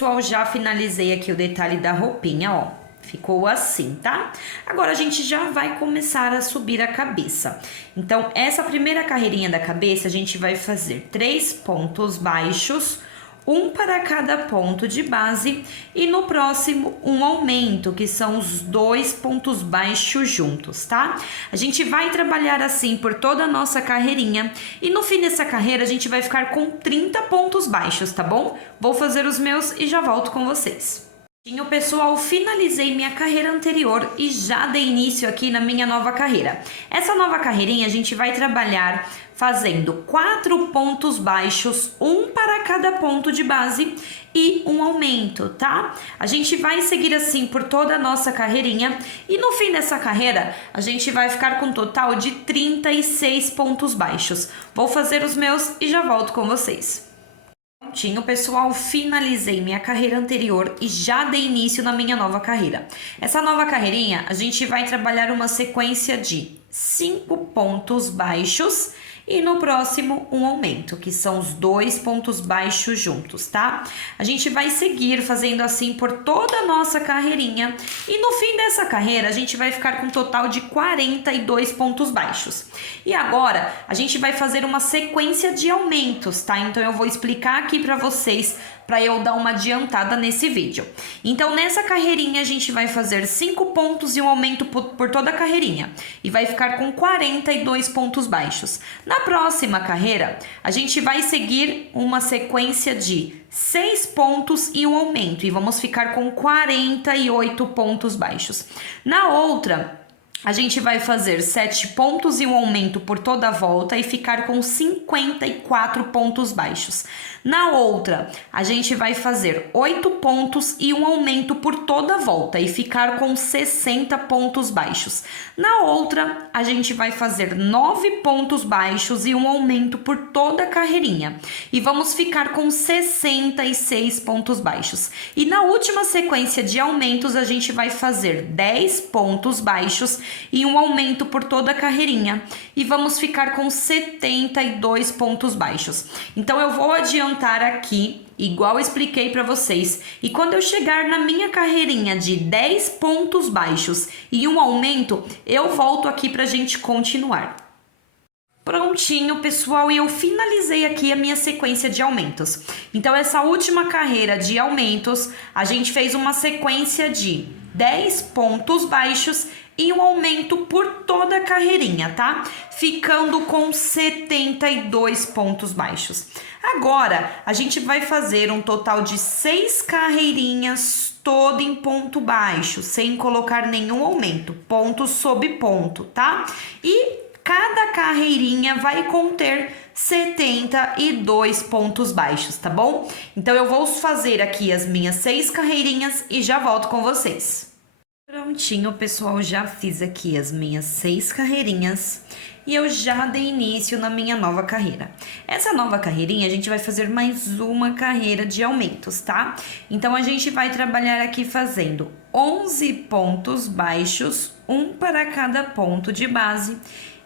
pessoal, já finalizei aqui o detalhe da roupinha, ó. Ficou assim, tá? Agora a gente já vai começar a subir a cabeça. Então, essa primeira carreirinha da cabeça, a gente vai fazer 3 pontos baixos, um para cada ponto de base, e no próximo um aumento, que são os 2 pontos baixos juntos, tá? A gente vai trabalhar assim por toda a nossa carreirinha, e no fim dessa carreira a gente vai ficar com 30 pontos baixos, tá bom? Vou fazer os meus e já volto com vocês. Pessoal, finalizei minha carreira anterior e já dei início aqui na minha nova carreira. Essa nova carreirinha a gente vai trabalhar fazendo 4 pontos baixos, um para cada ponto de base e um aumento, tá? A gente vai seguir assim por toda a nossa carreirinha e no fim dessa carreira a gente vai ficar com um total de 36 pontos baixos. Vou fazer os meus e já volto com vocês. Prontinho, pessoal, finalizei minha carreira anterior e já dei início na minha nova carreira. Essa nova carreirinha, a gente vai trabalhar uma sequência de 5 pontos baixos e no próximo um aumento, que são os 2 pontos baixos juntos, tá? A gente vai seguir fazendo assim por toda a nossa carreirinha e no fim dessa carreira a gente vai ficar com um total de 42 pontos baixos. E agora a gente vai fazer uma sequência de aumentos, tá? Então eu vou explicar aqui para vocês para eu dar uma adiantada nesse vídeo. Então, nessa carreirinha, a gente vai fazer 5 pontos e um aumento por toda a carreirinha. E vai ficar com 42 pontos baixos. Na próxima carreira, a gente vai seguir uma sequência de 6 pontos e um aumento. E vamos ficar com 48 pontos baixos. Na outra, a gente vai fazer 7 pontos e um aumento por toda a volta e ficar com 54 pontos baixos. Na outra, a gente vai fazer 8 pontos e um aumento por toda a volta e ficar com 60 pontos baixos. Na outra, a gente vai fazer 9 pontos baixos e um aumento por toda a carreirinha. E vamos ficar com 66 pontos baixos. E na última sequência de aumentos, a gente vai fazer 10 pontos baixos e um aumento por toda a carreirinha. E vamos ficar com 72 pontos baixos. Então, eu vou adiantar aqui, igual eu expliquei para vocês, e quando eu chegar na minha carreirinha de 10 pontos baixos e um aumento, eu volto aqui pra gente continuar. Prontinho, pessoal, e eu finalizei aqui a minha sequência de aumentos. Então, essa última carreira de aumentos, a gente fez uma sequência de 10 pontos baixos e um aumento por toda a carreirinha, tá? Ficando com 72 pontos baixos. Agora, a gente vai fazer um total de 6 carreirinhas, todo em ponto baixo, sem colocar nenhum aumento, ponto sobre ponto, tá? E cada carreirinha vai conter 72 pontos baixos, tá bom? Então, eu vou fazer aqui as minhas 6 carreirinhas e já volto com vocês. Prontinho, pessoal, já fiz aqui as minhas 6 carreirinhas e eu já dei início na minha nova carreira. Essa nova carreirinha, a gente vai fazer mais uma carreira de aumentos, tá? Então, a gente vai trabalhar aqui fazendo 11 pontos baixos, um para cada ponto de base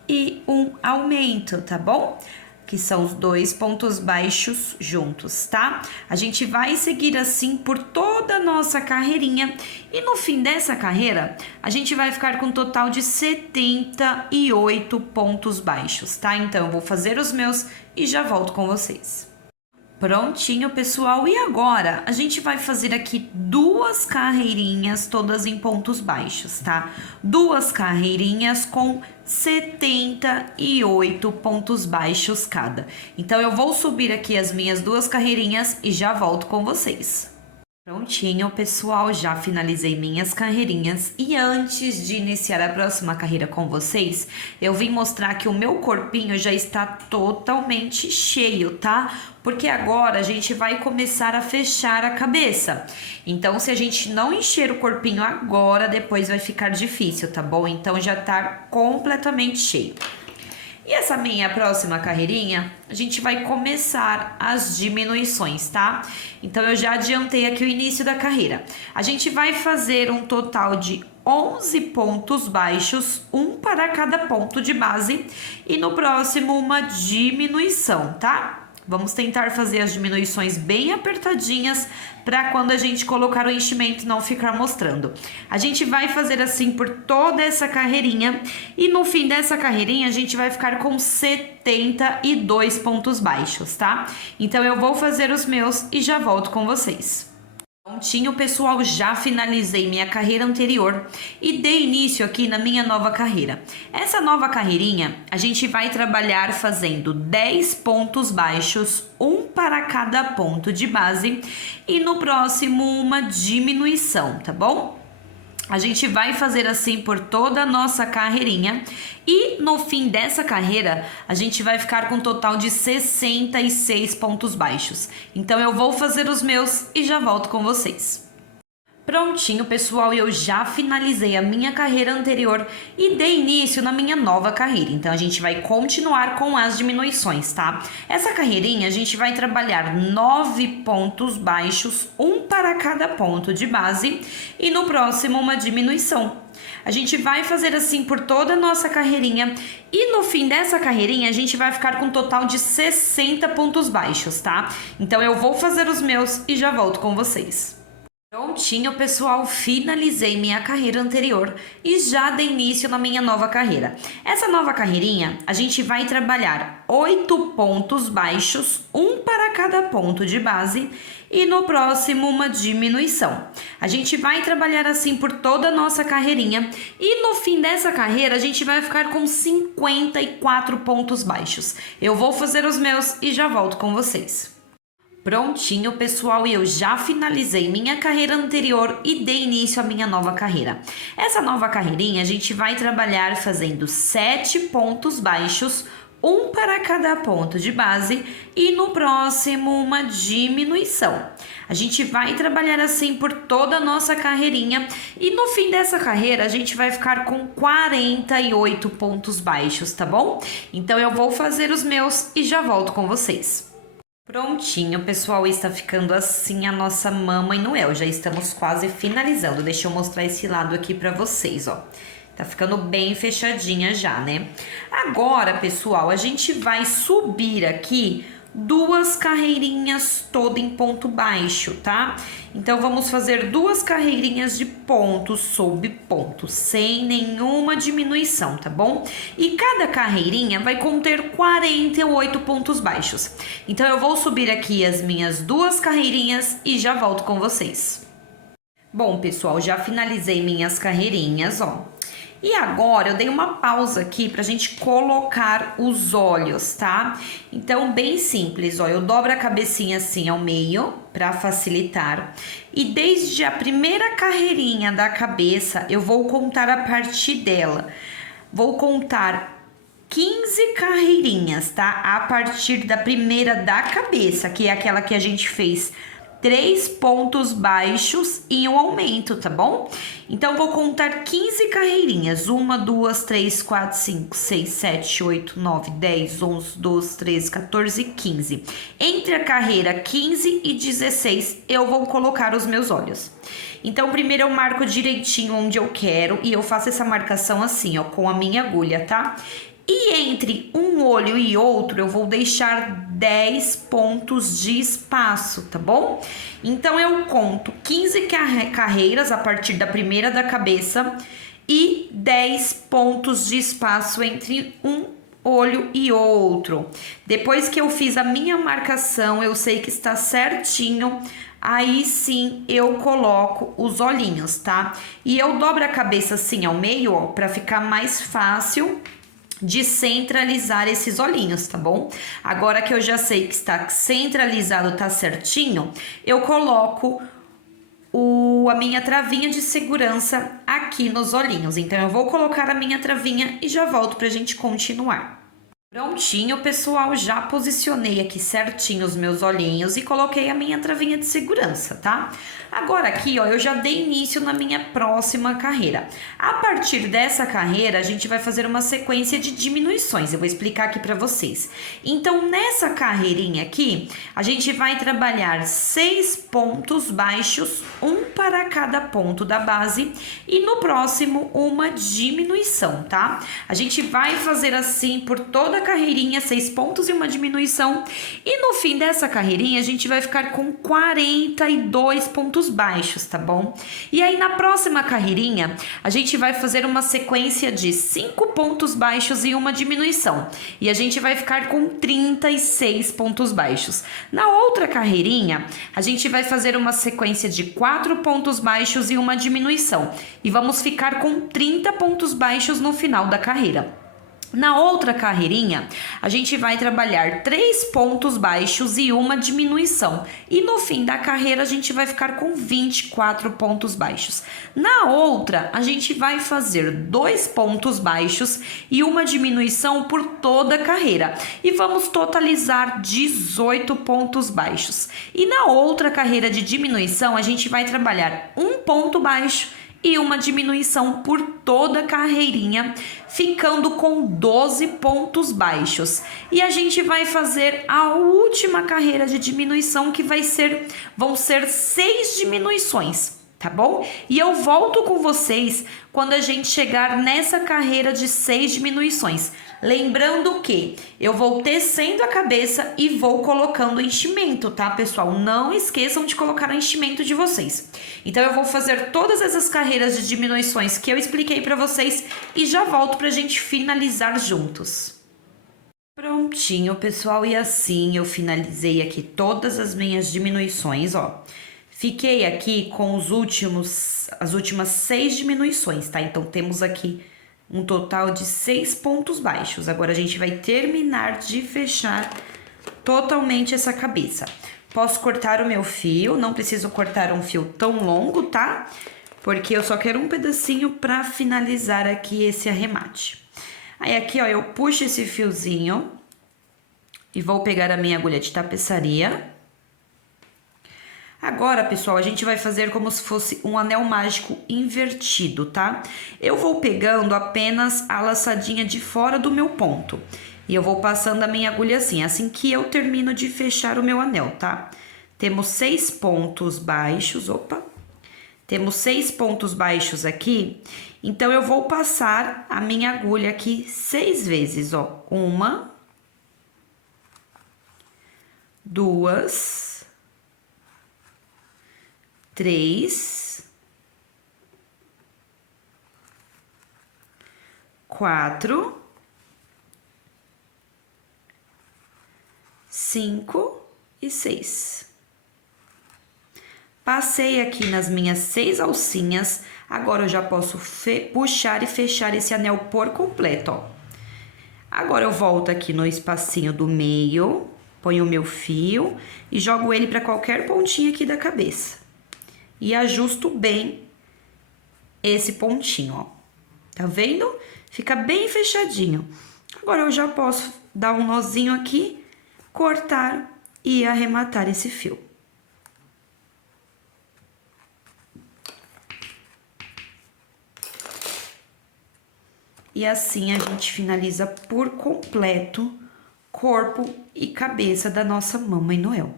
e um aumento, tá bom? Que são os 2 pontos baixos juntos, tá? A gente vai seguir assim por toda a nossa carreirinha e no fim dessa carreira, a gente vai ficar com um total de 78 pontos baixos, tá? Então, eu vou fazer os meus e já volto com vocês. Prontinho, pessoal, e agora a gente vai fazer aqui 2 carreirinhas todas em pontos baixos, tá? 2 carreirinhas com 78 pontos baixos cada. Então, eu vou subir aqui as minhas 2 carreirinhas e já volto com vocês. Prontinho, pessoal, já finalizei minhas carreirinhas e antes de iniciar a próxima carreira com vocês, eu vim mostrar que o meu corpinho já está totalmente cheio, tá? Porque agora a gente vai começar a fechar a cabeça. Então, se a gente não encher o corpinho agora, depois vai ficar difícil, tá bom? Então, já tá completamente cheio. E essa minha próxima carreirinha, a gente vai começar as diminuições, tá? Então, eu já adiantei aqui o início da carreira. A gente vai fazer um total de 11 pontos baixos, um para cada ponto de base, e no próximo uma diminuição, tá? Vamos tentar fazer as diminuições bem apertadinhas para quando a gente colocar o enchimento não ficar mostrando. A gente vai fazer assim por toda essa carreirinha e no fim dessa carreirinha a gente vai ficar com 72 pontos baixos, tá? Então eu vou fazer os meus e já volto com vocês. Prontinho, pessoal, já finalizei minha carreira anterior e dei início aqui na minha nova carreira. Essa nova carreirinha, a gente vai trabalhar fazendo 10 pontos baixos, um para cada ponto de base e no próximo uma diminuição, tá bom? A gente vai fazer assim por toda a nossa carreirinha e no fim dessa carreira a gente vai ficar com um total de 66 pontos baixos. Então eu vou fazer os meus e já volto com vocês. Prontinho, pessoal, eu já finalizei a minha carreira anterior e dei início na minha nova carreira. Então, a gente vai continuar com as diminuições, tá? Essa carreirinha, a gente vai trabalhar 9 pontos baixos, um para cada ponto de base e no próximo uma diminuição. A gente vai fazer assim por toda a nossa carreirinha e no fim dessa carreirinha a gente vai ficar com um total de 60 pontos baixos, tá? Então, eu vou fazer os meus e já volto com vocês. Prontinho, pessoal, finalizei minha carreira anterior e já dei início na minha nova carreira. Essa nova carreirinha, a gente vai trabalhar 8 pontos baixos, um para cada ponto de base e no próximo uma diminuição. A gente vai trabalhar assim por toda a nossa carreirinha e no fim dessa carreira a gente vai ficar com 54 pontos baixos. Eu vou fazer os meus e já volto com vocês. Prontinho, pessoal, e eu já finalizei minha carreira anterior e dei início à minha nova carreira. Essa nova carreirinha a gente vai trabalhar fazendo 7 pontos baixos, um para cada ponto de base e no próximo uma diminuição. A gente vai trabalhar assim por toda a nossa carreirinha e no fim dessa carreira a gente vai ficar com 48 pontos baixos, tá bom? Então eu vou fazer os meus e já volto com vocês. Prontinho, pessoal, está ficando assim a nossa Mamãe Noel, já estamos quase finalizando, deixa eu mostrar esse lado aqui pra vocês, ó. Tá ficando bem fechadinha já, né? Agora, pessoal, a gente vai subir aqui 2 carreirinhas todo em ponto baixo, tá? Então, vamos fazer 2 carreirinhas de ponto sobre ponto, sem nenhuma diminuição, tá bom? E cada carreirinha vai conter 48 pontos baixos. Então, eu vou subir aqui as minhas 2 carreirinhas e já volto com vocês. Bom, pessoal, já finalizei minhas carreirinhas, ó. E agora eu dei uma pausa aqui pra gente colocar os olhos, tá? Então, bem simples, ó, eu dobro a cabecinha assim ao meio pra facilitar. E desde a primeira carreirinha da cabeça, eu vou contar a partir dela. Vou contar 15 carreirinhas, tá? A partir da primeira da cabeça, que é aquela que a gente fez 3 pontos baixos e um aumento, tá bom? Então, vou contar 15 carreirinhas. 1, 2, 3, 4, 5, 6, 7, 8, 9, 10, 11, 12, 13, 14, 15. Entre a carreira 15 e 16, eu vou colocar os meus olhos. Então, primeiro eu marco direitinho onde eu quero e eu faço essa marcação assim, ó, com a minha agulha, tá? E entre um olho e outro, eu vou deixar 10 pontos de espaço, tá bom? Então, eu conto 15 carreiras a partir da primeira da cabeça e 10 pontos de espaço entre um olho e outro. Depois que eu fiz a minha marcação, eu sei que está certinho, aí sim eu coloco os olhinhos, tá? E eu dobro a cabeça assim ao meio, ó, pra ficar mais fácil de centralizar esses olhinhos, tá bom? Agora que eu já sei que está centralizado, tá certinho, eu coloco a minha travinha de segurança aqui nos olhinhos. Então, eu vou colocar a minha travinha e já volto pra gente continuar. Prontinho, pessoal, já posicionei aqui certinho os meus olhinhos e coloquei a minha travinha de segurança, tá? Agora aqui, ó, eu já dei início na minha próxima carreira. A partir dessa carreira, a gente vai fazer uma sequência de diminuições. Eu vou explicar aqui pra vocês. Então, nessa carreirinha aqui, a gente vai trabalhar 6 pontos baixos, um para cada ponto da base e no próximo uma diminuição, tá? A gente vai fazer assim por toda a carreirinha, 6 pontos e uma diminuição. E no fim dessa carreirinha, a gente vai ficar com 42 pontos baixos, tá bom? E aí, na próxima carreirinha, a gente vai fazer uma sequência de 5 pontos baixos e uma diminuição. E a gente vai ficar com 36 pontos baixos. Na outra carreirinha, a gente vai fazer uma sequência de 4 pontos baixos e uma diminuição. E vamos ficar com 30 pontos baixos no final da carreira. Na outra carreirinha, a gente vai trabalhar 3 pontos baixos e uma diminuição. E no fim da carreira, a gente vai ficar com 24 pontos baixos. Na outra, a gente vai fazer 2 pontos baixos e uma diminuição por toda a carreira. E vamos totalizar 18 pontos baixos. E na outra carreira de diminuição, a gente vai trabalhar 1 ponto baixo e uma diminuição por toda a carreirinha, ficando com 12 pontos baixos. E a gente vai fazer a última carreira de diminuição, que vão ser 6 diminuições, tá bom? E eu volto com vocês quando a gente chegar nessa carreira de 6 diminuições. Lembrando que eu vou tecendo a cabeça e vou colocando o enchimento, tá, pessoal? Não esqueçam de colocar o enchimento de vocês. Então, eu vou fazer todas essas carreiras de diminuições que eu expliquei pra vocês e já volto pra gente finalizar juntos. Prontinho, pessoal, e assim eu finalizei aqui todas as minhas diminuições, ó. Fiquei aqui com as últimas 6 diminuições, tá? Então, temos aqui um total de 6 pontos baixos. Agora, a gente vai terminar de fechar totalmente essa cabeça. Posso cortar o meu fio, não preciso cortar um fio tão longo, tá? Porque eu só quero um pedacinho pra finalizar aqui esse arremate. Aí, aqui, ó, eu puxo esse fiozinho e vou pegar a minha agulha de tapeçaria. Agora, pessoal, a gente vai fazer como se fosse um anel mágico invertido, tá? Eu vou pegando apenas a laçadinha de fora do meu ponto. E eu vou passando a minha agulha assim que eu termino de fechar o meu anel, tá? Temos 6 pontos baixos, Temos 6 pontos baixos aqui. Então, eu vou passar a minha agulha aqui 6 vezes, ó. 1, 2... 3, 4, 5 e 6. Passei aqui nas minhas 6 alcinhas, agora eu já posso puxar e fechar esse anel por completo, ó. Agora eu volto aqui no espacinho do meio, ponho o meu fio e jogo ele para qualquer pontinho aqui da cabeça. E ajusto bem esse pontinho, ó. Tá vendo? Fica bem fechadinho. Agora, eu já posso dar um nozinho aqui, cortar e arrematar esse fio. E assim, a gente finaliza por completo corpo e cabeça da nossa Mamãe Noel.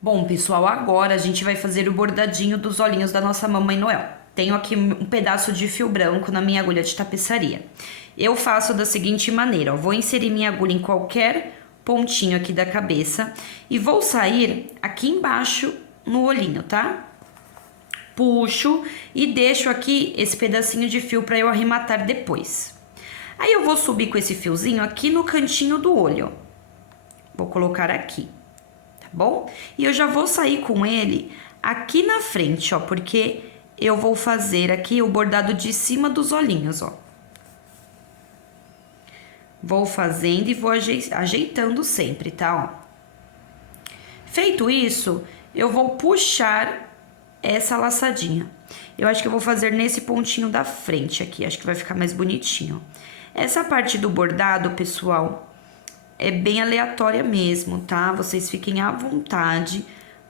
Bom, pessoal, agora a gente vai fazer o bordadinho dos olhinhos da nossa Mamãe Noel. Tenho aqui um pedaço de fio branco na minha agulha de tapeçaria. Eu faço da seguinte maneira, ó, vou inserir minha agulha em qualquer pontinho aqui da cabeça e vou sair aqui embaixo no olhinho, tá? Puxo e deixo aqui esse pedacinho de fio para eu arrematar depois. Aí eu vou subir com esse fiozinho aqui no cantinho do olho. Vou colocar aqui. Bom? E eu já vou sair com ele aqui na frente, ó, porque eu vou fazer aqui o bordado de cima dos olhinhos, ó. Vou fazendo e vou ajeitando sempre, tá, ó. Feito isso, eu vou puxar essa laçadinha. Eu acho que eu vou fazer nesse pontinho da frente aqui, acho que vai ficar mais bonitinho. Essa parte do bordado, pessoal, é bem aleatória mesmo, tá? Vocês fiquem à vontade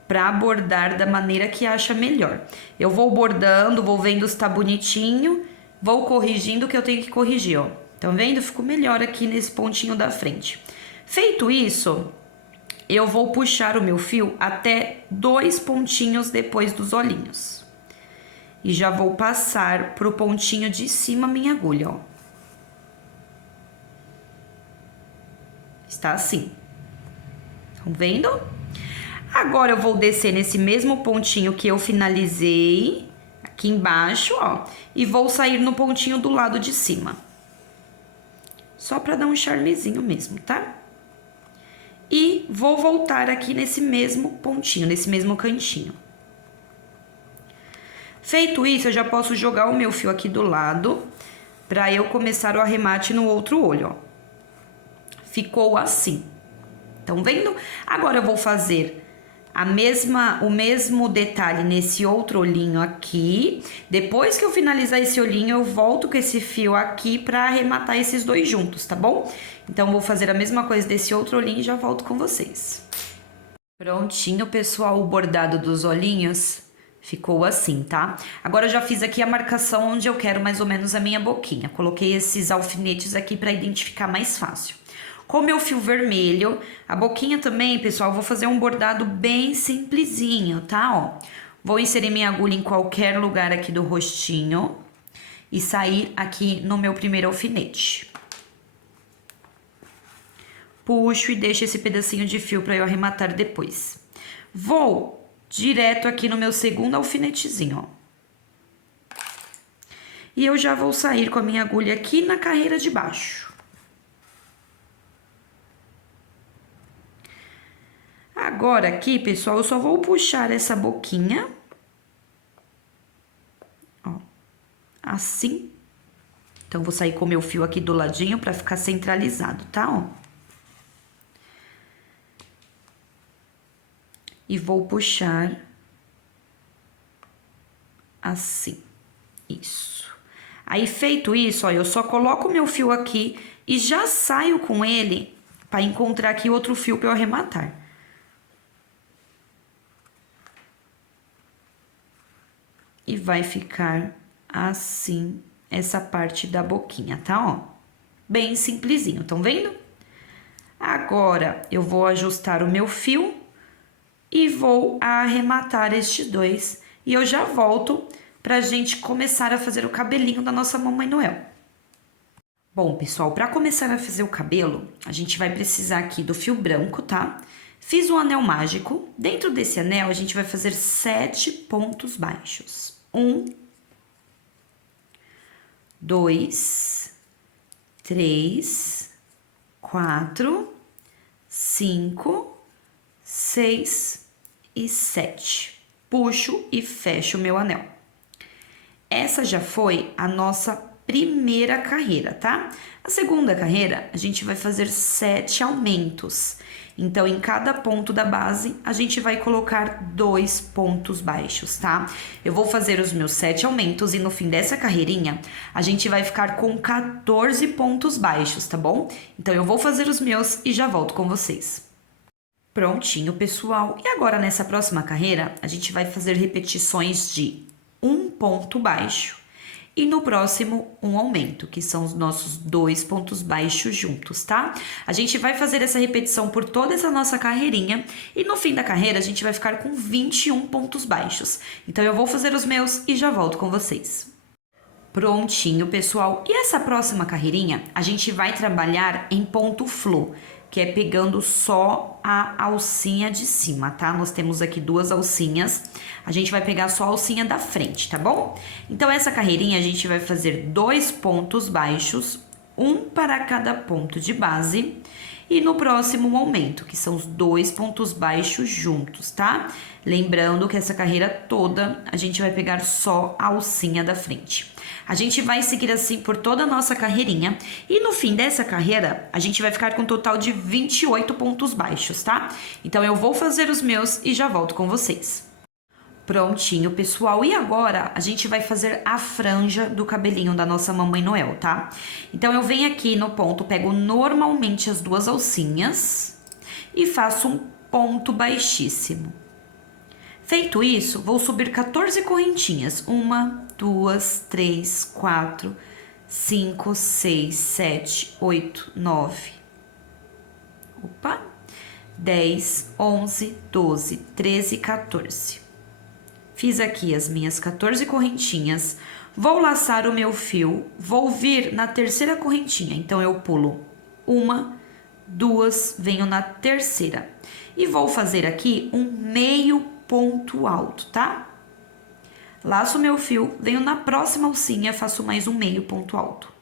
pra bordar da maneira que acha melhor. Eu vou bordando, vou vendo se tá bonitinho, vou corrigindo o que eu tenho que corrigir, ó. Tão vendo? Ficou melhor aqui nesse pontinho da frente. Feito isso, eu vou puxar o meu fio até 2 pontinhos depois dos olhinhos. E já vou passar pro pontinho de cima minha agulha, ó. Está assim. Estão vendo? Agora, eu vou descer nesse mesmo pontinho que eu finalizei, aqui embaixo, ó, e vou sair no pontinho do lado de cima. Só pra dar um charmezinho mesmo, tá? E vou voltar aqui nesse mesmo pontinho, nesse mesmo cantinho. Feito isso, eu já posso jogar o meu fio aqui do lado, pra eu começar o arremate no outro olho, ó. Ficou assim. Estão vendo? Agora eu vou fazer o mesmo detalhe nesse outro olhinho aqui. Depois que eu finalizar esse olhinho, eu volto com esse fio aqui pra arrematar esses dois juntos, tá bom? Então, vou fazer a mesma coisa desse outro olhinho e já volto com vocês. Prontinho, pessoal, o bordado dos olhinhos ficou assim, tá? Agora, eu já fiz aqui a marcação onde eu quero mais ou menos a minha boquinha. Coloquei esses alfinetes aqui pra identificar mais fácil. Com meu fio vermelho, a boquinha também, pessoal, eu vou fazer um bordado bem simplesinho, tá? Ó, vou inserir minha agulha em qualquer lugar aqui do rostinho e sair aqui no meu primeiro alfinete. Puxo e deixo esse pedacinho de fio para eu arrematar depois. Vou direto aqui no meu segundo alfinetezinho, ó. E eu já vou sair com a minha agulha aqui na carreira de baixo. Agora aqui, pessoal, eu só vou puxar essa boquinha, ó, assim. Então, vou sair com o meu fio aqui do ladinho pra ficar centralizado, tá, ó? E vou puxar assim, isso. Aí, feito isso, ó, eu só coloco o meu fio aqui e já saio com ele pra encontrar aqui outro fio pra eu arrematar. E vai ficar assim, essa parte da boquinha, tá, ó? Bem simplesinho, estão vendo? Agora, eu vou ajustar o meu fio e vou arrematar estes dois. E eu já volto pra gente começar a fazer o cabelinho da nossa Mamãe Noel. Bom, pessoal, pra começar a fazer o cabelo, a gente vai precisar aqui do fio branco, tá? Fiz um anel mágico. Dentro desse anel, a gente vai fazer 7 pontos baixos. 1, 2, 3, 4, 5, 6 e 7. Puxo e fecho o meu anel. Essa já foi a nossa primeira carreira, tá? A segunda carreira, a gente vai fazer 7 aumentos. Então, em cada ponto da base, a gente vai colocar 2 pontos baixos, tá? Eu vou fazer os meus 7 aumentos e no fim dessa carreirinha, a gente vai ficar com 14 pontos baixos, tá bom? Então, eu vou fazer os meus e já volto com vocês. Prontinho, pessoal. E agora, nessa próxima carreira, a gente vai fazer repetições de 1 ponto baixo e no próximo, um aumento, que são os nossos 2 pontos baixos juntos, tá? A gente vai fazer essa repetição por toda essa nossa carreirinha e no fim da carreira a gente vai ficar com 21 pontos baixos. Então, eu vou fazer os meus e já volto com vocês. Prontinho, pessoal. E essa próxima carreirinha, a gente vai trabalhar em ponto flor, que é pegando só a alcinha de cima, tá? Nós temos aqui 2 alcinhas, a gente vai pegar só a alcinha da frente, tá bom? Então, essa carreirinha a gente vai fazer 2 pontos baixos, um para cada ponto de base, e no próximo um aumento, que são os 2 pontos baixos juntos, tá? Lembrando que essa carreira toda a gente vai pegar só a alcinha da frente. A gente vai seguir assim por toda a nossa carreirinha e no fim dessa carreira a gente vai ficar com um total de 28 pontos baixos, tá? Então, eu vou fazer os meus e já volto com vocês. Prontinho, pessoal. E agora, a gente vai fazer a franja do cabelinho da nossa Mamãe Noel, tá? Então, eu venho aqui no ponto, pego normalmente as 2 alcinhas e faço um ponto baixíssimo. Feito isso, vou subir 14 correntinhas. 1, 2, 3, 4, 5, 6, 7, 8, 9. Opa! 10, 11, 12, 13, 14. Fiz aqui as minhas 14 correntinhas, vou laçar o meu fio, vou vir na terceira correntinha, então eu pulo 1, duas, venho na terceira. E vou fazer aqui um meio ponto alto, tá? Laço meu fio, venho na próxima alcinha, faço mais um meio ponto alto.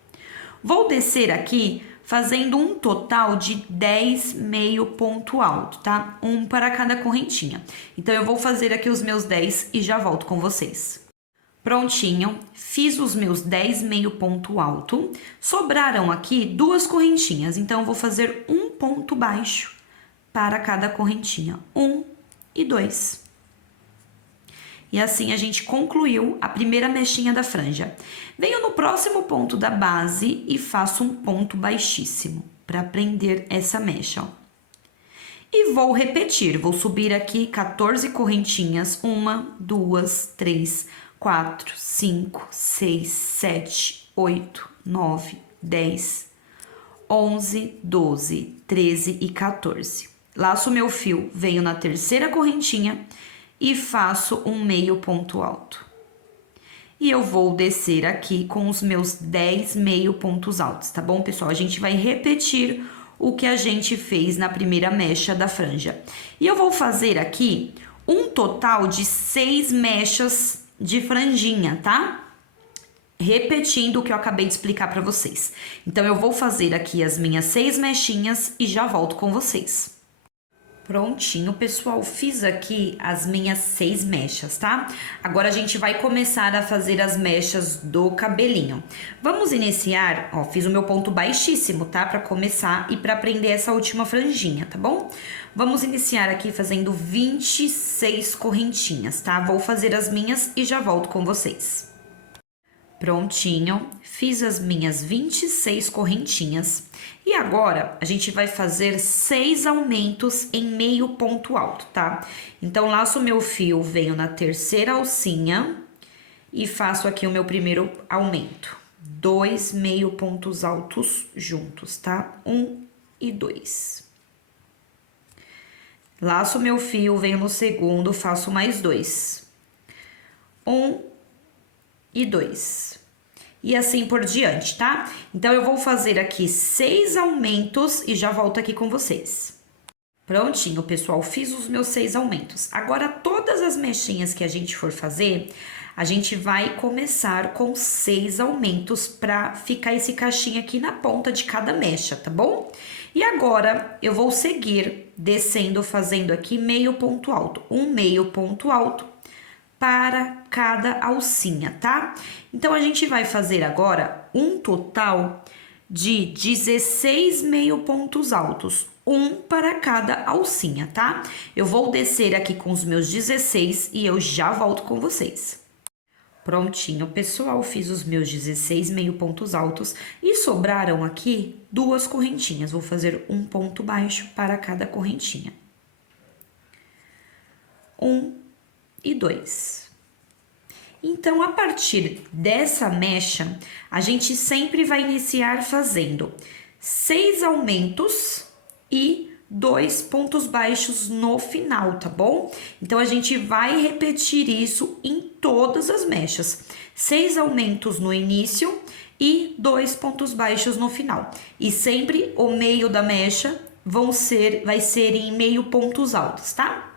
Vou descer aqui fazendo um total de 10 meio ponto alto, tá? Um para cada correntinha. Então, eu vou fazer aqui os meus 10 e já volto com vocês. Prontinho, fiz os meus 10 meio ponto alto, sobraram aqui duas correntinhas, então eu vou fazer um ponto baixo para cada correntinha, 1 e 2. E assim a gente concluiu a primeira mechinha da franja. Venho no próximo ponto da base e faço um ponto baixíssimo para prender essa mecha, ó. E vou repetir, vou subir aqui 14 correntinhas, 1, 2, 3, 4, 5, 6, 7, 8, 9, 10, 11, 12, 13 e 14. Laço meu fio, venho na terceira correntinha e faço um meio ponto alto. E eu vou descer aqui com os meus 10 meio pontos altos, tá bom, pessoal? A gente vai repetir o que a gente fez na primeira mecha da franja. E eu vou fazer aqui um total de 6 mechas de franjinha, tá? Repetindo o que eu acabei de explicar para vocês. Então, eu vou fazer aqui as minhas 6 mechinhas e já volto com vocês. Prontinho, pessoal, fiz aqui as minhas 6 mechas, tá? Agora, a gente vai começar a fazer as mechas do cabelinho. Vamos iniciar, ó, fiz o meu ponto baixíssimo, tá? Pra começar e pra prender essa última franjinha, tá bom? Vamos iniciar aqui fazendo 26 correntinhas, tá? Vou fazer as minhas e já volto com vocês. Prontinho, fiz as minhas 26 correntinhas. E agora, a gente vai fazer 6 aumentos em meio ponto alto, tá? Então, laço meu fio, venho na terceira alcinha e faço aqui o meu primeiro aumento. 2 meio pontos altos juntos, tá? 1 e 2. Laço meu fio, venho no segundo, faço mais 2. 1 e 2. E assim por diante, tá? Então, eu vou fazer aqui 6 aumentos e já volto aqui com vocês. Prontinho, pessoal, fiz os meus 6 aumentos. Agora, todas as mechinhas que a gente for fazer, a gente vai começar com 6 aumentos pra ficar esse caixinho aqui na ponta de cada mecha, tá bom? E agora, eu vou seguir descendo, fazendo aqui meio ponto alto. Um meio ponto alto para cada alcinha, tá? Então, a gente vai fazer agora um total de 16 meio pontos altos, um para cada alcinha, tá? Eu vou descer aqui com os meus 16 e eu já volto com vocês. Prontinho, pessoal, fiz os meus 16 meio pontos altos e sobraram aqui duas correntinhas. Vou fazer um ponto baixo para cada correntinha. 1 e 2. Então, a partir dessa mecha, a gente sempre vai iniciar fazendo 6 aumentos e 2 pontos baixos no final, tá bom? Então, a gente vai repetir isso em todas as mechas. 6 aumentos no início e 2 pontos baixos no final. E sempre o meio da mecha vai ser em meio pontos altos, tá?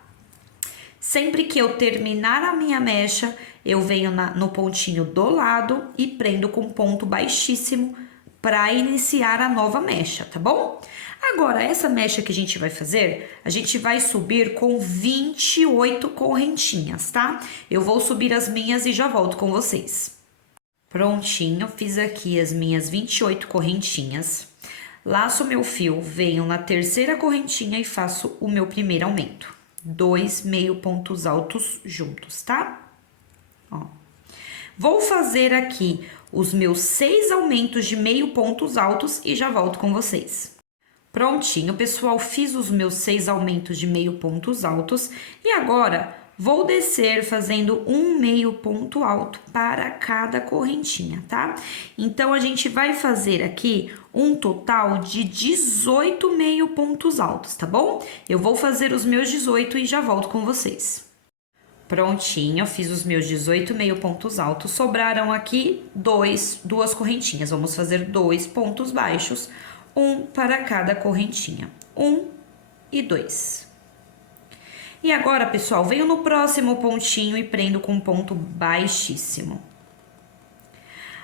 Sempre que eu terminar a minha mecha, eu venho no pontinho do lado e prendo com ponto baixíssimo para iniciar a nova mecha, tá bom? Agora, essa mecha que a gente vai subir com 28 correntinhas, tá? Eu vou subir as minhas e já volto com vocês. Prontinho, fiz aqui as minhas 28 correntinhas. Laço meu fio, venho na terceira correntinha e faço o meu primeiro aumento. 2 meio pontos altos juntos, tá? Ó. Vou fazer aqui os meus 6 aumentos de meio pontos altos e já volto com vocês. Prontinho, pessoal, fiz os meus 6 aumentos de meio pontos altos e agora vou descer fazendo um meio ponto alto para cada correntinha, tá? Então, a gente vai fazer aqui um total de 18 meio pontos altos, tá bom? Eu vou fazer os meus 18 e já volto com vocês. Prontinho, fiz os meus 18 meio pontos altos, sobraram aqui duas correntinhas. Vamos fazer 2 pontos baixos, um para cada correntinha. 1 e 2. E agora, pessoal, venho no próximo pontinho e prendo com um ponto baixíssimo.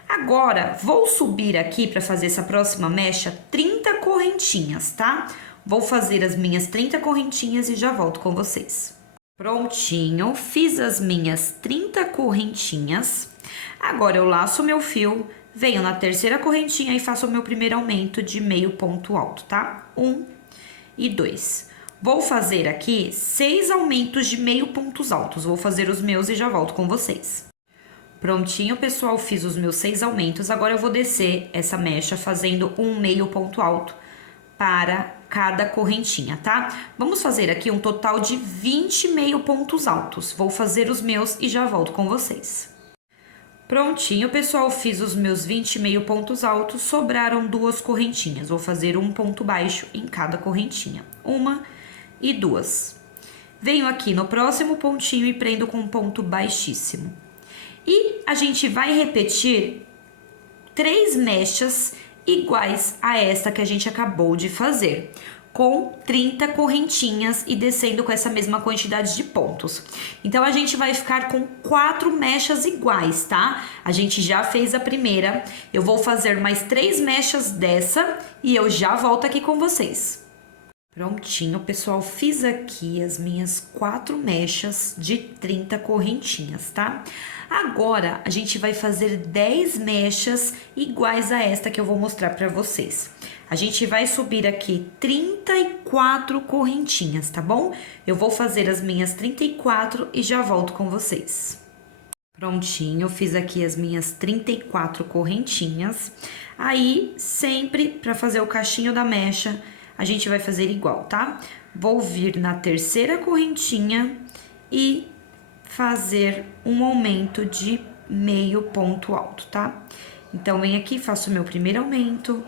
Agora, vou subir aqui para fazer essa próxima mecha 30 correntinhas, tá? Vou fazer as minhas 30 correntinhas e já volto com vocês. Prontinho, fiz as minhas 30 correntinhas. Agora, eu laço meu fio, venho na terceira correntinha e faço o meu primeiro aumento de meio ponto alto, tá? 1 e 2. Vou fazer aqui 6 aumentos de meio pontos altos. Vou fazer os meus e já volto com vocês. Prontinho, pessoal, fiz os meus 6 aumentos. Agora eu vou descer essa mecha fazendo um meio ponto alto para cada correntinha, tá? Vamos fazer aqui um total de 20 meio pontos altos. Vou fazer os meus e já volto com vocês. Prontinho, pessoal, fiz os meus 20 meio pontos altos, sobraram 2 correntinhas. Vou fazer um ponto baixo em cada correntinha. 1 e 2. Venho aqui no próximo pontinho e prendo com um ponto baixíssimo. E a gente vai repetir 3 mechas iguais a esta que a gente acabou de fazer, com 30 correntinhas e descendo com essa mesma quantidade de pontos. Então, a gente vai ficar com 4 mechas iguais, tá? A gente já fez a primeira, eu vou fazer mais 3 mechas dessa e eu já volto aqui com vocês. Prontinho, pessoal, fiz aqui as minhas 4 mechas de 30 correntinhas, tá? Agora, a gente vai fazer 10 mechas iguais a esta que eu vou mostrar pra vocês. A gente vai subir aqui 34 correntinhas, tá bom? Eu vou fazer as minhas 34 e já volto com vocês. Prontinho, fiz aqui as minhas 34 correntinhas. Aí, sempre pra fazer o cachinho da mecha, a gente vai fazer igual, tá? Vou vir na terceira correntinha e fazer um aumento de meio ponto alto, tá? Então, venho aqui, faço o meu primeiro aumento,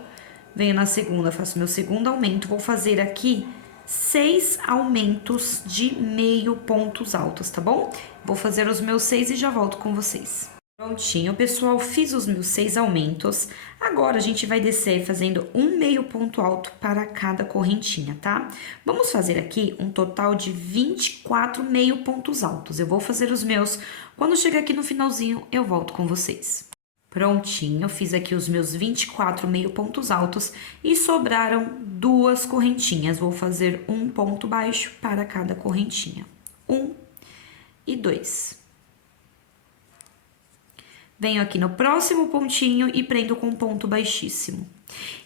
venho na segunda, faço meu segundo aumento, vou fazer aqui 6 aumentos de meio pontos altos, tá bom? Vou fazer os meus 6 e já volto com vocês. Prontinho, pessoal, fiz os meus 6 aumentos. Agora, a gente vai descer fazendo um meio ponto alto para cada correntinha, tá? Vamos fazer aqui um total de 24 meio pontos altos. Eu vou fazer os meus. Quando chegar aqui no finalzinho, eu volto com vocês. Prontinho, fiz aqui os meus 24 meio pontos altos e sobraram 2 correntinhas. Vou fazer um ponto baixo para cada correntinha. 1 e 2. Venho aqui no próximo pontinho e prendo com um ponto baixíssimo.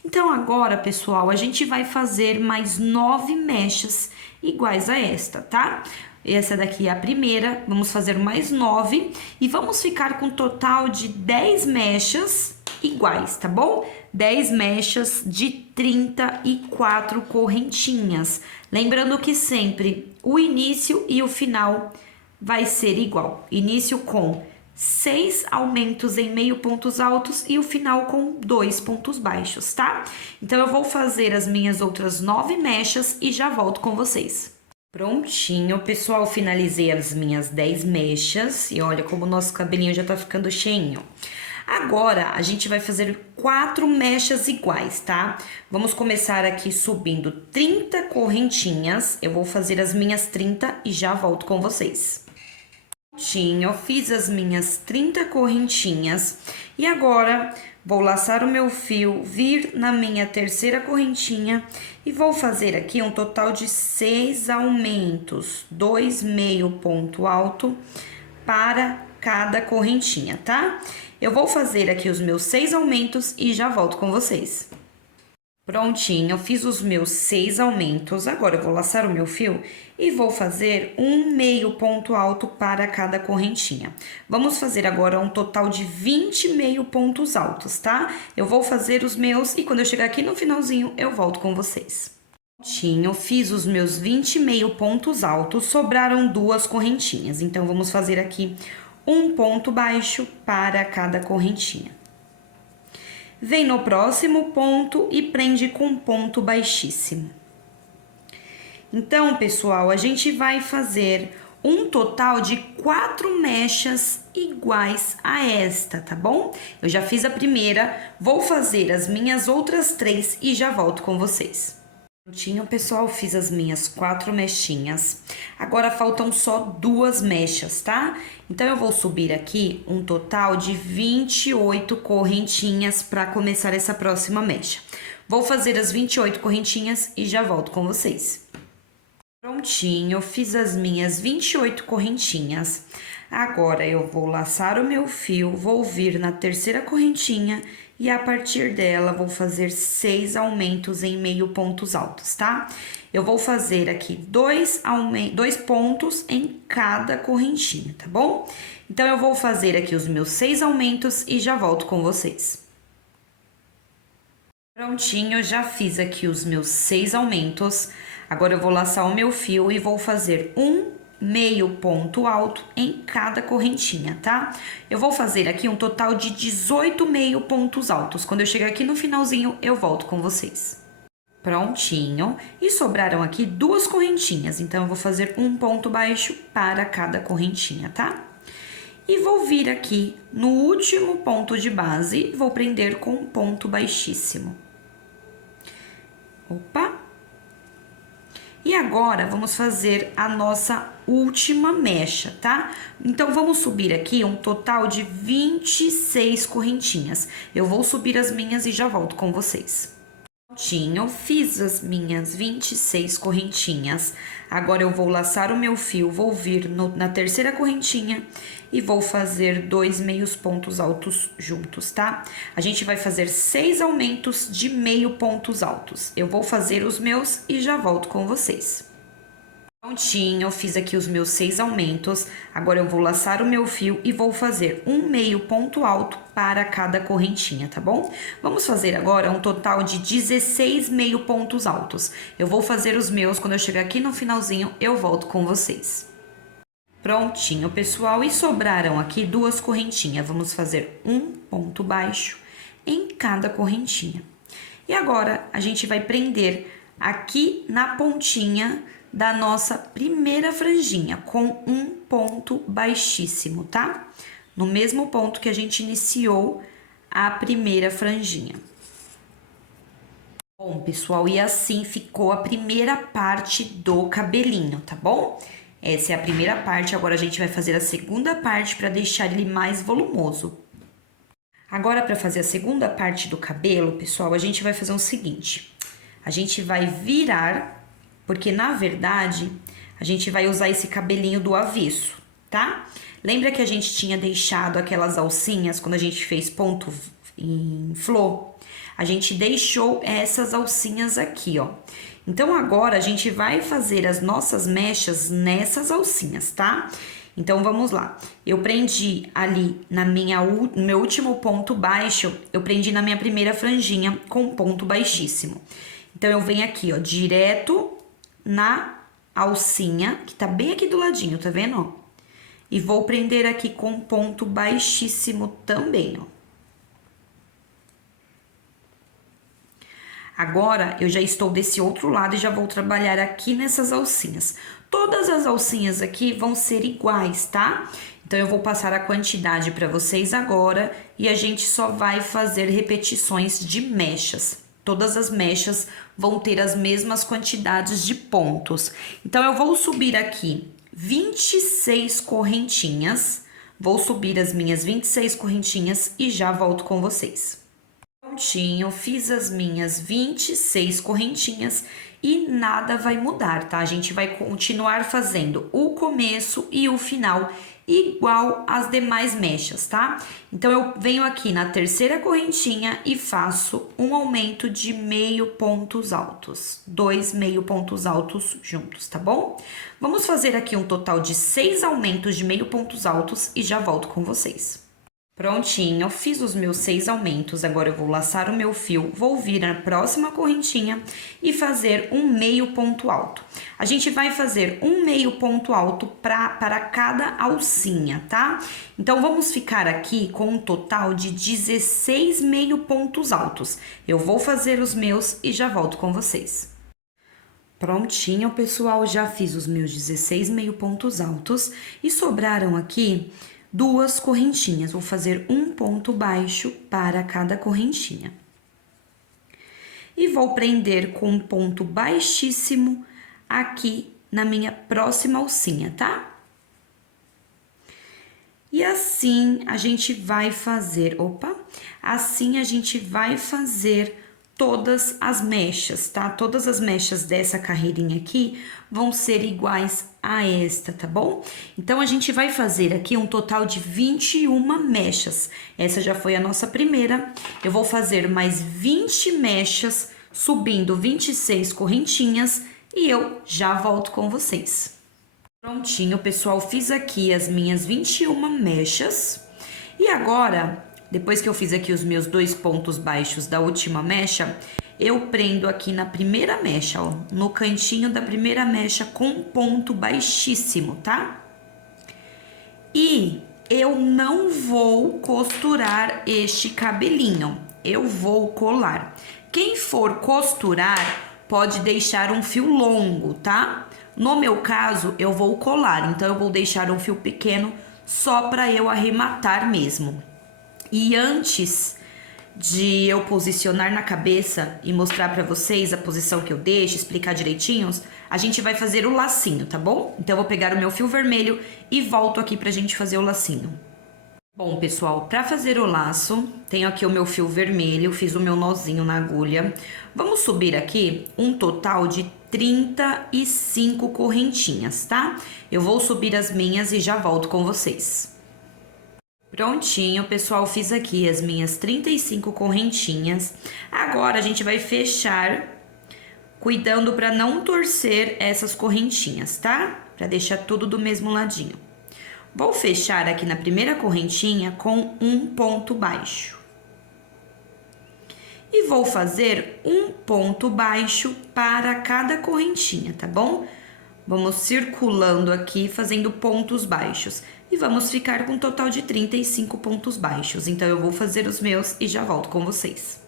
Então, agora, pessoal, a gente vai fazer mais 9 mechas iguais a esta, tá? Essa daqui é a primeira, vamos fazer mais 9 e vamos ficar com um total de 10 mechas iguais, tá bom? 10 mechas de 34 correntinhas. Lembrando que sempre o início e o final vai ser igual. Início com 6 aumentos em meio pontos altos e o final com 2 pontos baixos, tá? Então, eu vou fazer as minhas outras 9 mechas e já volto com vocês. Prontinho, pessoal, finalizei as minhas 10 mechas e olha como o nosso cabelinho já tá ficando cheinho. Agora, a gente vai fazer 4 mechas iguais, tá? Vamos começar aqui subindo 30 correntinhas. Eu vou fazer as minhas 30 e já volto com vocês. Eu fiz as minhas 30 correntinhas e agora vou laçar o meu fio, vir na minha terceira correntinha e vou fazer aqui um total de 6 aumentos, 2 meio ponto alto para cada correntinha, tá? Eu vou fazer aqui os meus 6 aumentos e já volto com vocês. Prontinho, eu fiz os meus 6 aumentos, agora eu vou laçar o meu fio e vou fazer um meio ponto alto para cada correntinha. Vamos fazer agora um total de 20 meio pontos altos, tá? Eu vou fazer os meus e quando eu chegar aqui no finalzinho, eu volto com vocês. Prontinho, eu fiz os meus 20 meio pontos altos, sobraram 2 correntinhas. Então, vamos fazer aqui um ponto baixo para cada correntinha. Vem no próximo ponto e prende com um ponto baixíssimo. Então, pessoal, a gente vai fazer um total de 4 mechas iguais a esta, tá bom? Eu já fiz a primeira, vou fazer as minhas outras 3 e já volto com vocês. Prontinho, pessoal, fiz as minhas 4 mechinhas. Agora faltam só 2 mechas, tá? Então, eu vou subir aqui um total de 28 correntinhas para começar essa próxima mecha. Vou fazer as 28 correntinhas e já volto com vocês. Prontinho, fiz as minhas 28 correntinhas. Agora, eu vou laçar o meu fio, vou vir na terceira correntinha e a partir dela vou fazer 6 aumentos em meio pontos altos, tá? Eu vou fazer aqui 2 pontos em cada correntinha, tá bom? Então, eu vou fazer aqui os meus 6 aumentos e já volto com vocês. Prontinho, já fiz aqui os meus 6 aumentos. Agora, eu vou laçar o meu fio e vou fazer um meio ponto alto em cada correntinha, tá? Eu vou fazer aqui um total de 18 meio pontos altos. Quando eu chegar aqui no finalzinho, eu volto com vocês. Prontinho. E sobraram aqui 2 correntinhas, então eu vou fazer um ponto baixo para cada correntinha, tá? E vou vir aqui no último ponto de base e vou prender com um ponto baixíssimo. Opa! E agora, vamos fazer a nossa última mecha, tá? Então, vamos subir aqui um total de 26 correntinhas. Eu vou subir as minhas e já volto com vocês. Prontinho, fiz as minhas 26 correntinhas. Agora, eu vou laçar o meu fio, vou vir na terceira correntinha e vou fazer 2 meios pontos altos juntos, tá? A gente vai fazer 6 aumentos de meio pontos altos. Eu vou fazer os meus e já volto com vocês. Prontinho, eu fiz aqui os meus 6 aumentos. Agora, eu vou laçar o meu fio e vou fazer um meio ponto alto para cada correntinha, tá bom? Vamos fazer agora um total de 16 meio pontos altos. Eu vou fazer os meus, quando eu chegar aqui no finalzinho, eu volto com vocês. Prontinho, pessoal, e sobraram aqui 2 correntinhas. Vamos fazer um ponto baixo em cada correntinha. E agora, a gente vai prender aqui na pontinha da nossa primeira franjinha, com um ponto baixíssimo, tá? No mesmo ponto que a gente iniciou a primeira franjinha. Bom, pessoal, e assim ficou a primeira parte do cabelinho, tá bom? Essa é a primeira parte, agora a gente vai fazer a segunda parte para deixar ele mais volumoso. Agora, para fazer a segunda parte do cabelo, pessoal, a gente vai fazer o seguinte. A gente vai virar, porque na verdade, a gente vai usar esse cabelinho do avesso, tá? Lembra que a gente tinha deixado aquelas alcinhas quando a gente fez ponto em flor? A gente deixou essas alcinhas aqui, ó. Então, agora, a gente vai fazer as nossas mechas nessas alcinhas, tá? Então, vamos lá. Eu prendi ali no meu último ponto baixo, eu prendi na minha primeira franjinha com um ponto baixíssimo. Então, eu venho aqui, ó, direto na alcinha, que tá bem aqui do ladinho, tá vendo, ó? E vou prender aqui com um ponto baixíssimo também, ó. Agora, eu já estou desse outro lado e já vou trabalhar aqui nessas alcinhas. Todas as alcinhas aqui vão ser iguais, tá? Então, eu vou passar a quantidade para vocês agora e a gente só vai fazer repetições de mechas. Todas as mechas vão ter as mesmas quantidades de pontos. Então, eu vou subir aqui 26 correntinhas. Vou subir as minhas 26 correntinhas e já volto com vocês. Prontinho, fiz as minhas 26 correntinhas e nada vai mudar, tá? A gente vai continuar fazendo o começo e o final igual às demais mechas, tá? Então, eu venho aqui na terceira correntinha e faço um aumento de meio pontos altos. 2 meio pontos altos juntos, tá bom? Vamos fazer aqui um total de 6 aumentos de meio pontos altos e já volto com vocês. Prontinho, eu fiz os meus 6 aumentos, agora eu vou laçar o meu fio, vou vir na próxima correntinha e fazer um meio ponto alto. A gente vai fazer um meio ponto alto para cada alcinha, tá? Então, vamos ficar aqui com um total de 16 meio pontos altos. Eu vou fazer os meus e já volto com vocês. Prontinho, pessoal, já fiz os meus 16 meio pontos altos e sobraram aqui 2 correntinhas. Vou fazer um ponto baixo para cada correntinha. E vou prender com um ponto baixíssimo aqui na minha próxima alcinha, tá? E assim a gente vai fazer, assim a gente vai fazer todas as mechas, tá? Todas as mechas dessa carreirinha aqui vão ser iguais a esta, tá bom? Então, a gente vai fazer aqui um total de 21 mechas. Essa já foi a nossa primeira. Eu vou fazer mais 20 mechas, subindo 26 correntinhas e eu já volto com vocês. Prontinho, pessoal, fiz aqui as minhas 21 mechas. E agora, depois que eu fiz aqui os meus 2 pontos baixos da última mecha, eu prendo aqui na primeira mecha, ó, no cantinho da primeira mecha com um ponto baixíssimo, tá? E eu não vou costurar este cabelinho, eu vou colar. Quem for costurar, pode deixar um fio longo, tá? No meu caso, eu vou colar, então eu vou deixar um fio pequeno só para eu arrematar mesmo. E antes de eu posicionar na cabeça e mostrar para vocês a posição que eu deixo, explicar direitinhos, a gente vai fazer o lacinho, tá bom? Então, eu vou pegar o meu fio vermelho e volto aqui pra gente fazer o lacinho. Bom, pessoal, para fazer o laço, tenho aqui o meu fio vermelho, fiz o meu nozinho na agulha. Vamos subir aqui um total de 35 correntinhas, tá? Eu vou subir as minhas e já volto com vocês. Prontinho, pessoal, fiz aqui as minhas 35 correntinhas. Agora, a gente vai fechar, cuidando para não torcer essas correntinhas, tá? Para deixar tudo do mesmo ladinho. Vou fechar aqui na primeira correntinha com um ponto baixo. E vou fazer um ponto baixo para cada correntinha, tá bom? Vamos circulando aqui, fazendo pontos baixos. E vamos ficar com um total de 35 pontos baixos. Então, eu vou fazer os meus e já volto com vocês.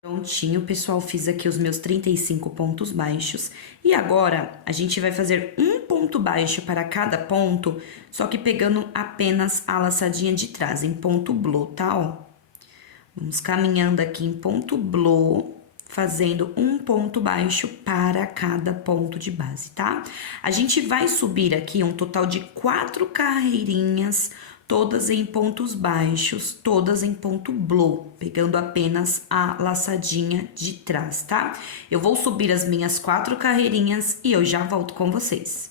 Prontinho, pessoal, fiz aqui os meus 35 pontos baixos. E agora, a gente vai fazer um ponto baixo para cada ponto, só que pegando apenas a laçadinha de trás, em ponto blow, tá? Ó. Vamos caminhando aqui em ponto blow, fazendo um ponto baixo para cada ponto de base, tá? A gente vai subir aqui um total de 4 carreirinhas, todas em pontos baixos, todas em ponto blow, pegando apenas a laçadinha de trás, tá? Eu vou subir as minhas 4 carreirinhas e eu já volto com vocês.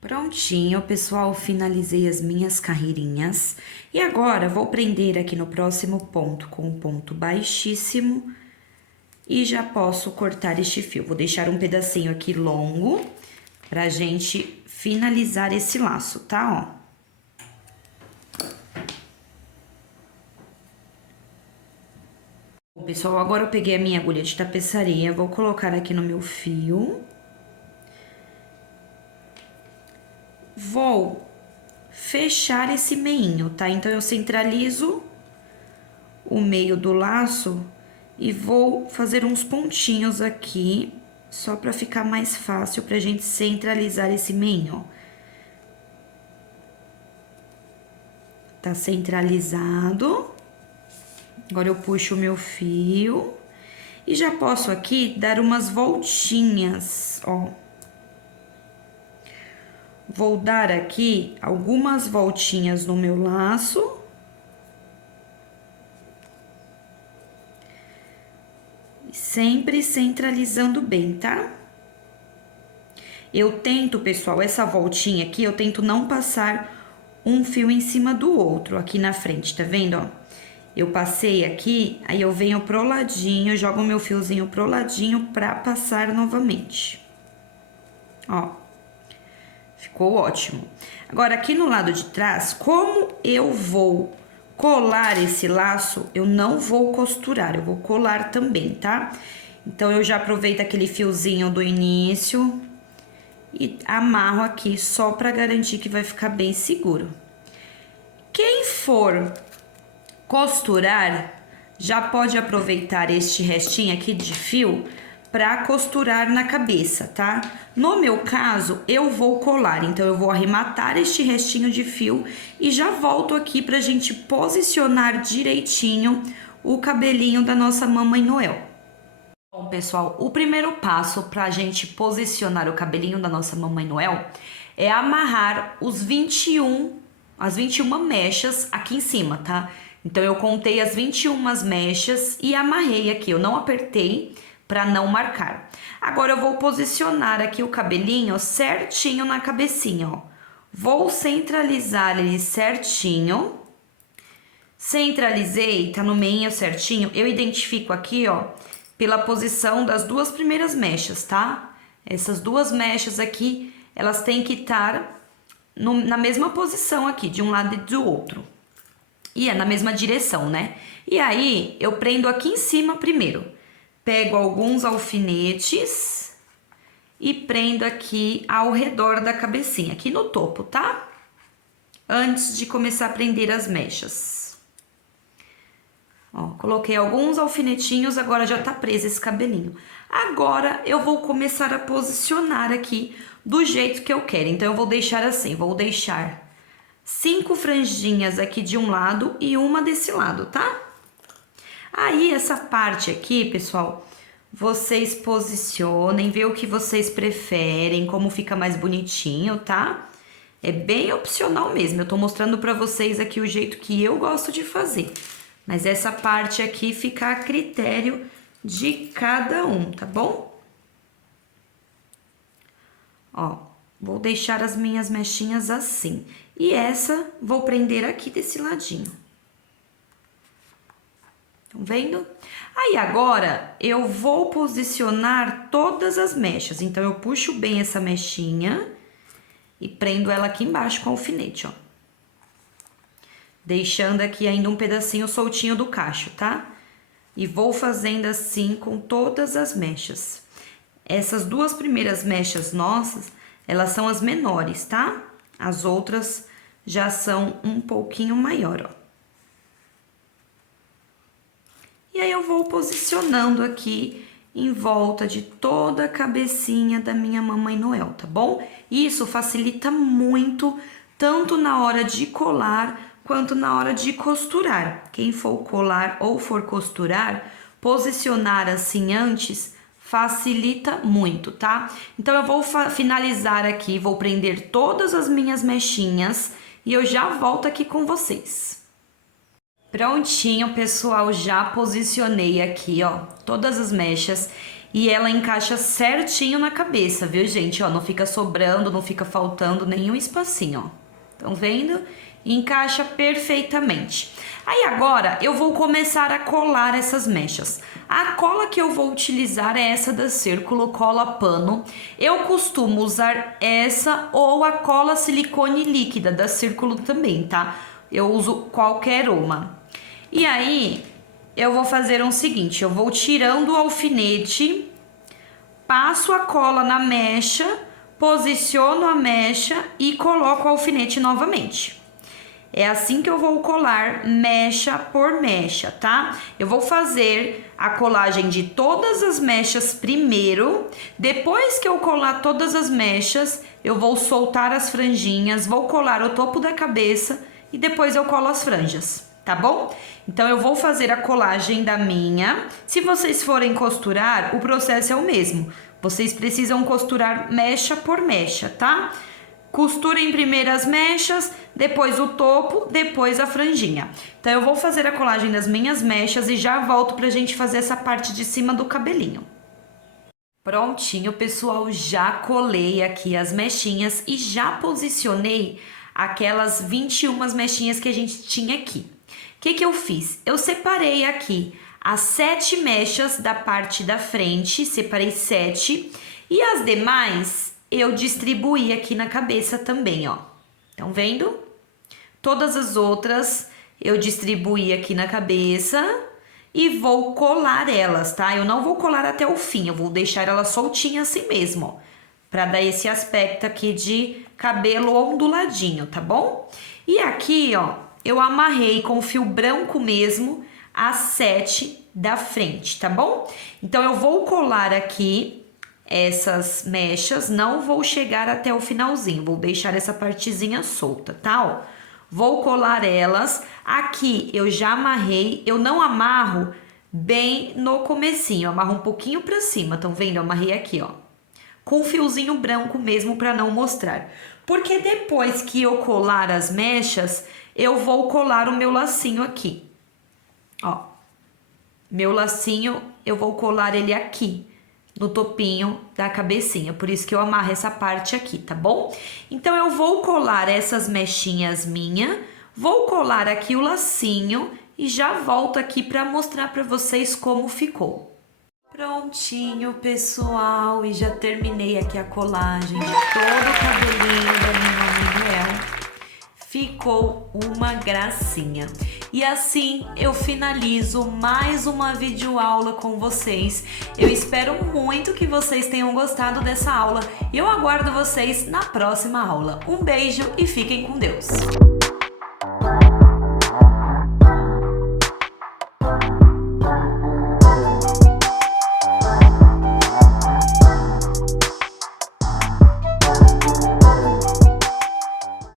Prontinho, pessoal, finalizei as minhas carreirinhas. E agora, vou prender aqui no próximo ponto com um ponto baixíssimo e já posso cortar este fio. Vou deixar um pedacinho aqui longo pra gente finalizar esse laço, tá? Ó. Pessoal, agora eu peguei a minha agulha de tapeçaria, vou colocar aqui no meu fio. Vou fechar esse meinho, tá? Então, eu centralizo o meio do laço e vou fazer uns pontinhos aqui, só pra ficar mais fácil pra gente centralizar esse meinho, ó. Tá centralizado. Agora, eu puxo o meu fio e já posso aqui dar umas voltinhas, ó. Vou dar aqui algumas voltinhas no meu laço. Sempre centralizando bem, tá? Eu tento, pessoal, essa voltinha aqui, eu tento não passar um fio em cima do outro aqui na frente, tá vendo, ó? Eu passei aqui, aí eu venho pro ladinho, jogo o meu fiozinho pro ladinho pra passar novamente. Ó. Ficou ótimo. Agora, aqui no lado de trás, como eu vou colar esse laço, eu não vou costurar, eu vou colar também, tá? Então, eu já aproveito aquele fiozinho do início e amarro aqui só pra garantir que vai ficar bem seguro. Quem for costurar, já pode aproveitar este restinho aqui de fio para costurar na cabeça, tá? No meu caso, eu vou colar, então eu vou arrematar este restinho de fio e já volto aqui pra gente posicionar direitinho o cabelinho da nossa Mamãe Noel. Bom, pessoal, o primeiro passo pra gente posicionar o cabelinho da nossa Mamãe Noel é amarrar as 21 mechas aqui em cima, tá? Então eu contei as 21 mechas e amarrei aqui, eu não apertei para não marcar. Agora eu vou posicionar aqui o cabelinho certinho na cabecinha, ó. Vou centralizar ele certinho. Centralizei, tá no meio certinho. Eu identifico aqui, ó, pela posição das duas primeiras mechas, tá? Essas duas mechas aqui, elas têm que estar na mesma posição aqui, de um lado e do outro. E é na mesma direção, né? E aí, eu prendo aqui em cima primeiro. Pego alguns alfinetes e prendo aqui ao redor da cabecinha, aqui no topo, tá? Antes de começar a prender as mechas. Ó, coloquei alguns alfinetinhos, agora já tá preso esse cabelinho. Agora, eu vou começar a posicionar aqui do jeito que eu quero. Então, eu vou deixar assim, vou deixar 5 franjinhas aqui de um lado e uma desse lado, tá? Aí, essa parte aqui, pessoal, vocês posicionem, vê o que vocês preferem, como fica mais bonitinho, tá? É bem opcional mesmo, eu tô mostrando pra vocês aqui o jeito que eu gosto de fazer. Mas essa parte aqui fica a critério de cada um, tá bom? Ó, vou deixar as minhas mechinhas assim. E essa, vou prender aqui desse ladinho. Estão vendo? Aí, agora, eu vou posicionar todas as mechas. Então, eu puxo bem essa mechinha e prendo ela aqui embaixo com alfinete, ó. Deixando aqui ainda um pedacinho soltinho do cacho, tá? E vou fazendo assim com todas as mechas. Essas duas primeiras mechas nossas, elas são as menores, tá? As outras já são um pouquinho maior, ó. E aí, eu vou posicionando aqui em volta de toda a cabecinha da minha Mamãe Noel, tá bom? Isso facilita muito, tanto na hora de colar, quanto na hora de costurar. Quem for colar ou for costurar, posicionar assim antes facilita muito, tá? Então, eu vou finalizar aqui, vou prender todas as minhas mechinhas e eu já volto aqui com vocês. Prontinho, pessoal, já posicionei aqui, ó, todas as mechas e ela encaixa certinho na cabeça, viu, gente? Ó, não fica sobrando, não fica faltando nenhum espacinho, ó. Estão vendo? Encaixa perfeitamente. Aí, agora, eu vou começar a colar essas mechas. A cola que eu vou utilizar é essa da Círculo Cola Pano. Eu costumo usar essa ou a cola silicone líquida da Círculo também, tá? Eu uso qualquer uma. E aí, eu vou fazer o seguinte, eu vou tirando o alfinete, passo a cola na mecha, posiciono a mecha e coloco o alfinete novamente. É assim que eu vou colar mecha por mecha, tá? Eu vou fazer a colagem de todas as mechas primeiro, depois que eu colar todas as mechas, eu vou soltar as franjinhas, vou colar o topo da cabeça e depois eu colo as franjas, tá bom? Então, eu vou fazer a colagem da minha. Se vocês forem costurar, o processo é o mesmo. Vocês precisam costurar mecha por mecha, tá? Costurem primeiro as mechas, depois o topo, depois a franjinha. Então, eu vou fazer a colagem das minhas mechas e já volto pra gente fazer essa parte de cima do cabelinho. Prontinho, pessoal, já colei aqui as mechinhas e já posicionei aquelas 21 mechinhas que a gente tinha aqui. O que eu fiz? Eu separei aqui as 7 mechas da parte da frente, separei 7, e as demais eu distribuí aqui na cabeça também, ó. Estão vendo? Todas as outras eu distribuí aqui na cabeça e vou colar elas, tá? Eu não vou colar até o fim, eu vou deixar elas soltinhas assim mesmo, ó, pra dar esse aspecto aqui de cabelo onduladinho, tá bom? E aqui, ó, eu amarrei com fio branco mesmo as 7 da frente, tá bom? Então, eu vou colar aqui essas mechas, não vou chegar até o finalzinho, vou deixar essa partezinha solta, tá? Ó, vou colar elas. Aqui eu já amarrei, eu não amarro bem no comecinho, eu amarro um pouquinho pra cima, estão vendo? Eu amarrei aqui, ó, com um fiozinho branco mesmo pra não mostrar. Porque depois que eu colar as mechas, eu vou colar o meu lacinho aqui. Ó, meu lacinho, eu vou colar ele aqui, no topinho da cabecinha, por isso que eu amarro essa parte aqui, tá bom? Então, eu vou colar essas mechinhas minha, vou colar aqui o lacinho e já volto aqui pra mostrar pra vocês como ficou. Prontinho, pessoal, e já terminei aqui a colagem de todo o cabelinho da minha Mamãe Noel. Ficou uma gracinha. E assim eu finalizo mais uma videoaula com vocês. Eu espero muito que vocês tenham gostado dessa aula. E eu aguardo vocês na próxima aula. Um beijo e fiquem com Deus!